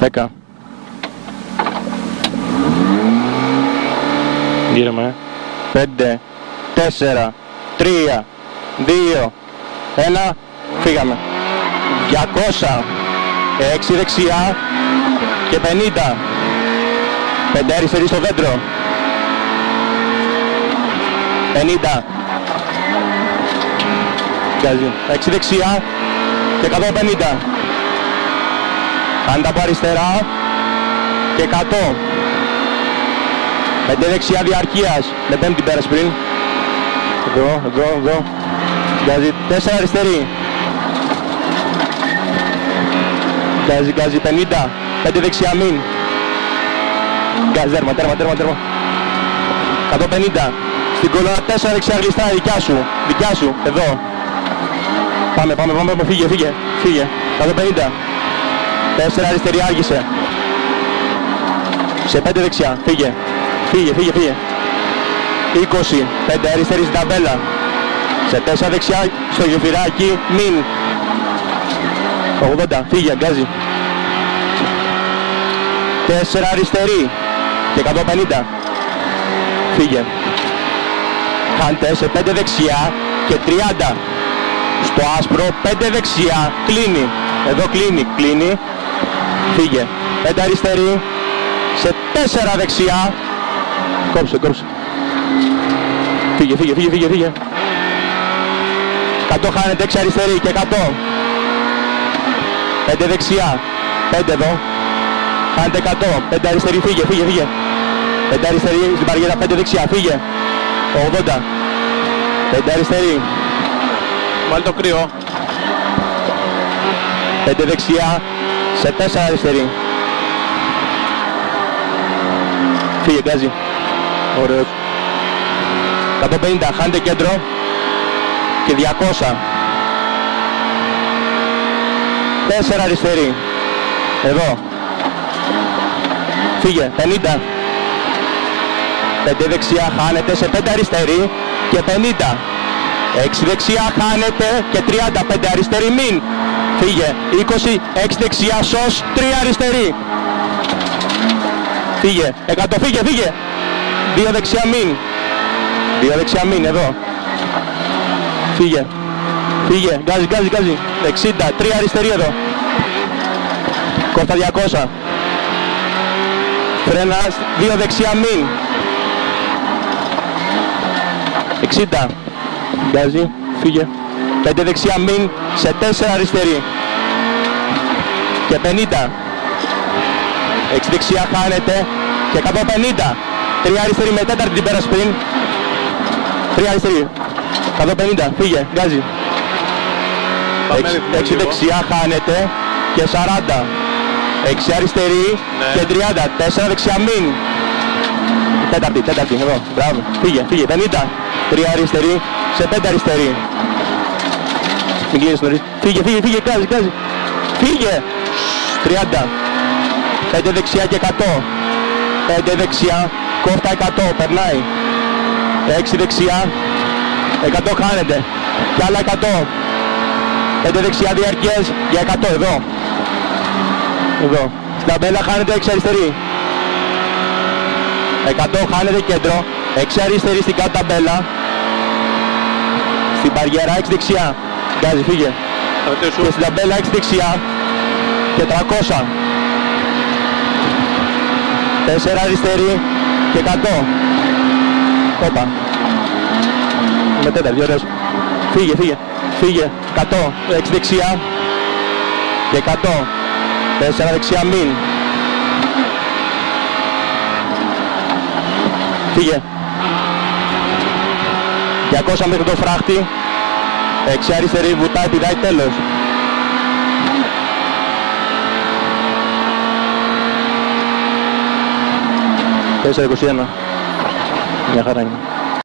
10. Γύρεμε. 5, 4, 3, 2, 1. Φύγαμε. 200. 6 δεξιά και 50. 5 αριστερή στο δέντρο. 50. 6 δεξιά και 150. Κάντε από αριστερά και 100. 5 δεξιά διαρκείας. Με πέμπτη πέρας πριν. Εδώ. 4 αριστερή. Γκάζει 50. 5 δεξιά μην. Γκάζει τέρμα. 150. Στην κολόνα 4 δεξιά γλιστρά, δικιά σου, εδώ. Πάμε, φύγε. 150. 4 αριστερή άργησε. Σε 5 δεξιά, φύγε. 20, 5 αριστερή στην ταμπέλα. Σε 4 δεξιά, στο γεφυράκι, μην. 80, φύγε, γκάζει. 4 αριστερή και 150. Φύγε. Χάντε σε 5 δεξιά και 30. Στο άσπρο 5 δεξιά, κλείνει. Εδώ κλείνει. Φύγε. 5 αριστερή σε 4 δεξιά. Κόψε. Φύγε. 100 χάνεται, 6 αριστερή και 100. 5 δεξιά. 5 εδώ. Χάνεται 100. 5 αριστερή, φύγε. 5 αριστερή στην παριέρα, 5 δεξιά, φύγε. 80. 5 αριστερή. Βάλει το κρύο. 5 δεξιά σε 4 αριστερή. Φύγε, γκάζει. Ωραίος. 150, χάνεται κέντρο και 200. 4 αριστερή. Εδώ. Φύγε, 50. 5 δεξιά χάνεται σε 5 αριστερή και 50. 6 δεξιά χάνεται και 35 αριστερή μην. Φύγε. 20, 6 δεξιά σως, 3 αριστερή. Φύγε. 100, φύγε. 2 δεξιά μην. 2 δεξιά μην, εδώ. Φύγε. Γκάζει. 60, 3 αριστερή εδώ. Κόφτα 200. Φρένα, 2 δεξιά μην. 60. Γκάζει, φύγε. 5 δεξιά μην σε 4 αριστερή. Και 50. 6 δεξιά χάνεται και 150. 3 αριστερή με 4 την πέρας πριν. 3 αριστερή. 150. Φύγε. Γκάζει. 6 δεξιά χάνεται και 40. 6 αριστερή και 30. 4 δεξιά μην. Τέταρτη. Εδώ. Μπράβο. Φύγε. 50. 3 αριστερή σε 5 αριστερή. Μην κλείνεις νωρίς. Φύγε. Γκάζει. Φύγε. 30. 5 δεξιά και 100. 5 δεξιά. Κόφτα 100. Περνάει. 6 δεξιά. 100 χάνεται. Και άλλα 100. 5 δεξιά διαρκές για 100. Εδώ. Στην ταμπέλα χάνεται 6 αριστερή. 100 χάνεται κέντρο. 6 αριστερή στην κάτω ταμπέλα. Στην μπαριέρα 6 δεξιά. Γκάζει, φύγε. Και στην ταμπέλα 6 δεξιά και 300. 4 αριστερή και 100. Όπα. Με τέταρτη, ωραίος. Φύγε. 100. 6 δεξιά και 100. 4 δεξιά μην. Φύγε. 200 μέχρι το φράχτη. 6 αριστερή, βουτάει, πηδάει, τέλος. Τέσσερα 21. Μια χαρά είναι.